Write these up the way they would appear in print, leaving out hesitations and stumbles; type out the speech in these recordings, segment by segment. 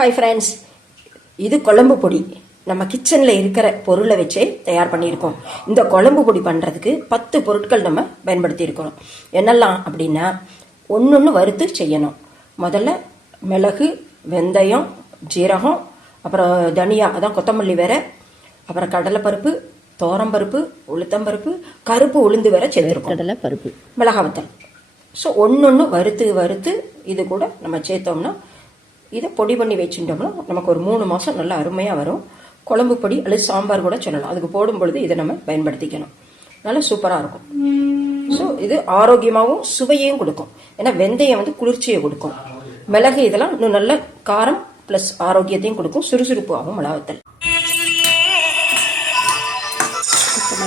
Hi friends, இது குழம்பு பொடி. நம்ம கிச்சனில் இருக்கிற பொருளை வச்சே தயார் பண்ணியிருக்கோம். இந்த குழம்பு பொடி பண்ணுறதுக்கு 10 பொருட்கள் நம்ம பயன்படுத்தி இருக்கணும். என்னெல்லாம் அப்படின்னா, ஒன்று வறுத்து செய்யணும். முதல்ல மிளகு, வெந்தயம், ஜீரகம், அப்புறம் தனியா, அதான் கொத்தமல்லி வேற, அப்புறம் கடலைப்பருப்பு, தோரம்பருப்பு, உளுத்தம்பருப்பு, கருப்பு உளுந்து வேற சேர்த்துருக்கோம். கடலைப்பருப்பு, மிளகாவத்தல். ஸோ ஒன்று வறுத்து இது கூட நம்ம சேர்த்தோம்னா, இதை பொடி பண்ணி வச்சுட்டோம்னா நமக்கு ஒரு 3 மாதம் நல்லா அருமையாக வரும். குழம்பு பொடி அல்லது சாம்பார் கூட சொல்லலாம். அதுக்கு போடும் பொழுது இதை நம்ம பயன்படுத்திக்கணும். நல்லா சூப்பராக இருக்கும். ஸோ இது ஆரோக்கியமாகவும் சுவையையும் கொடுக்கும். ஏன்னா வெந்தயம் குளிர்ச்சியை கொடுக்கும். மிளகு இதெல்லாம் இன்னும் நல்ல காரம் ப்ளஸ் ஆரோக்கியத்தையும் கொடுக்கும். சுறுசுறுப்பு ஆகும். மிளகாத்தல்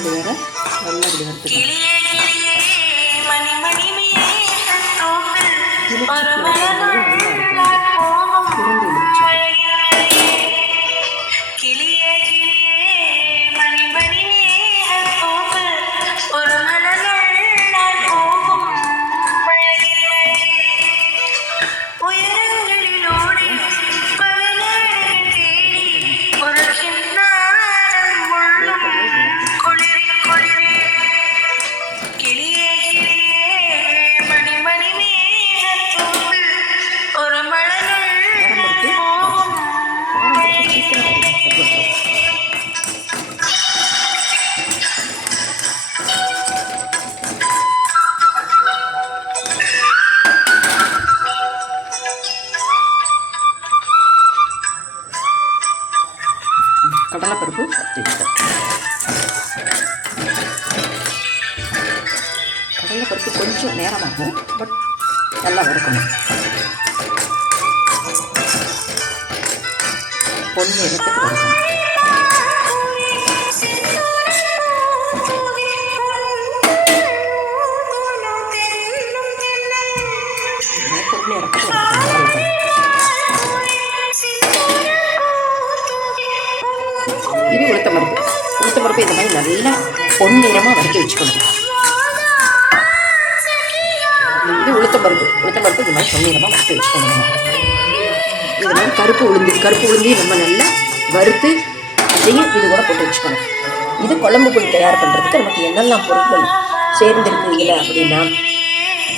வேற நல்லா இப்படி வறுத்துக்கலாம். கடலைப்பருப்பு கடலைப்பருப்பு கொஞ்சம் நேரமாகும், பட் நல்லா வறுக்கணும். பொண்ணு இடத்துக்கு வறுக்கணும். பொண்ணு இடத்துக்கு வறுக்கணும். இது உளுத்தம்பருப்பு இந்த மாதிரி நல்லா பொன்னிறமாக வறுத்து வச்சுக்கணும். இது உளுத்தம்பருப்பு இந்த மாதிரி பொன்னிறமாக வறுத்து வச்சுக்கணும். இது மாதிரி கருப்பு உளுந்தையும் நம்ம நல்லா வறுத்து அதையும் இது கூட போட்டு வச்சுக்கணும். இது குழம்பு பொடி தயார் பண்ணுறதுக்கு நமக்கு என்னெல்லாம் பொருட்கள் சேர்ந்துருக்கு இதில் அப்படின்னா,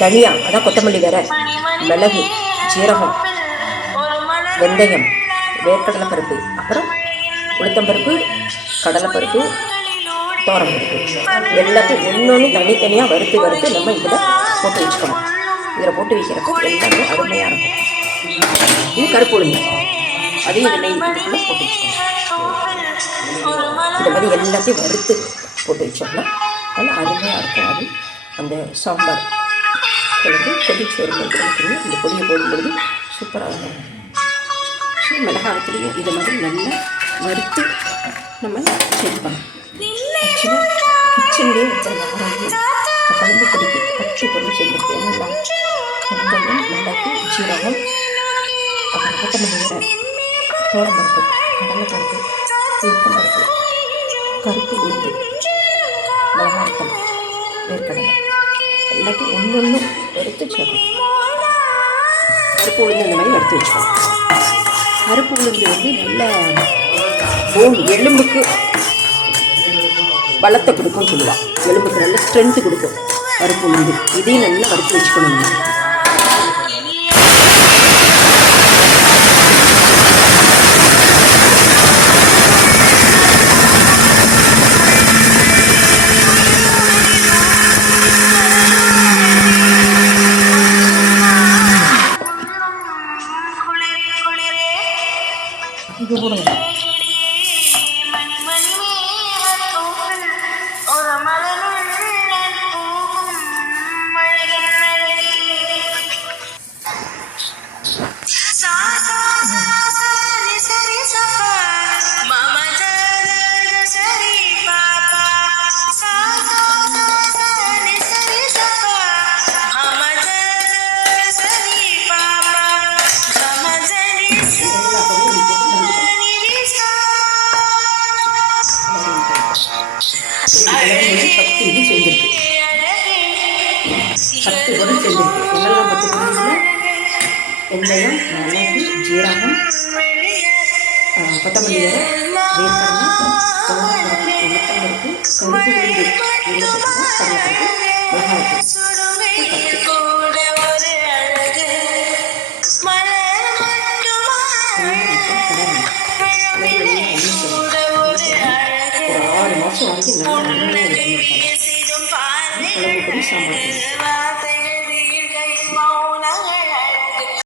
தனியா, அதான் கொத்தமல்லி வேற, மிளகு, ஜீரகம், வெந்தயம், வேர்க்கடலை பருப்பு, அப்புறம் உளுத்தம்பருப்பு, கடலைப்பருப்பு, தோரம்பருப்பு எல்லாத்தையும் ஒன்று தனித்தனியாக வறுத்து நம்ம இதில் போட்டு வச்சுக்கணும். இதில் போட்டு வைக்கிறப்போ எல்லாமே அருமையாக இருக்கும். இது கருப்பு உளுந்து, அதையும் இந்த நெய் இதுக்குள்ளே போட்டு வச்சுக்கணும். இந்த மாதிரி எல்லாத்தையும் வறுத்து போட்டு வச்சோம்னா நல்லா அருமையாக இருக்கும். அது அந்த சாம்பார் கொதிச்சு வரும்போது இந்த பொடியை போடும்பொழுது சூப்பராக இருக்கும். ஸோ மிளகாவத்துலேயும் இது மாதிரி நல்லா வறுத்து நம்ம சேர்க்கணும். ஆக்சுவலாக கிச்சன்லேயே வச்ச ஆரோக்கியம் குழம்பு பொடிக்கு 10 பொருள் சேர்ந்துருக்கு. என்னெல்லாம் வெந்தயம், மிளகு, ஜீரகம், அப்புறம் கொத்தமல்லி வேற, தோரம்பருப்பு, கடலைப்பருப்பு, உளுத்தம்பருப்பு, கருப்பு உளுந்து, மிளகாத்தல், வேர்க்கடலை எல்லாத்தையும் ஒன்று வறுத்து சேர்க்கணும். கருப்பு உளுந்து இந்த மாதிரி வறுத்து வச்சுக்கணும். கருப்பு உளுந்து நல்ல போன் எலும்புக்கு பலத்தை கொடுக்கும்னு சொல்லுவாள். எலும்புக்கு நல்ல ஸ்ட்ரென்த்து கொடுக்கும் கருப்பு உளுந்து. இதையும் நல்லா வறுத்து வச்சுக்கணும். இது போடுங்க. இது செஞ்சிருக்கு 10 பொருள் செஞ்சிருக்கு. என்னெல்லாம் 10 பொருள்? வெந்தயம், மிளகு, ஜீரகம், வேற வேர்க்கடலை, துவரம்பருப்பு, உளுத்தம்பருப்பு, கருப்பு உளுந்து, உருளைக்கிழங்கு, கடலைப்பருப்பு, மிளகாய்த்தூள், பச்சை ஒரு 6 மாதம் வரைக்கும் நல்லா அருமையாக குழம்பு பொடி சாம்பார் பொடி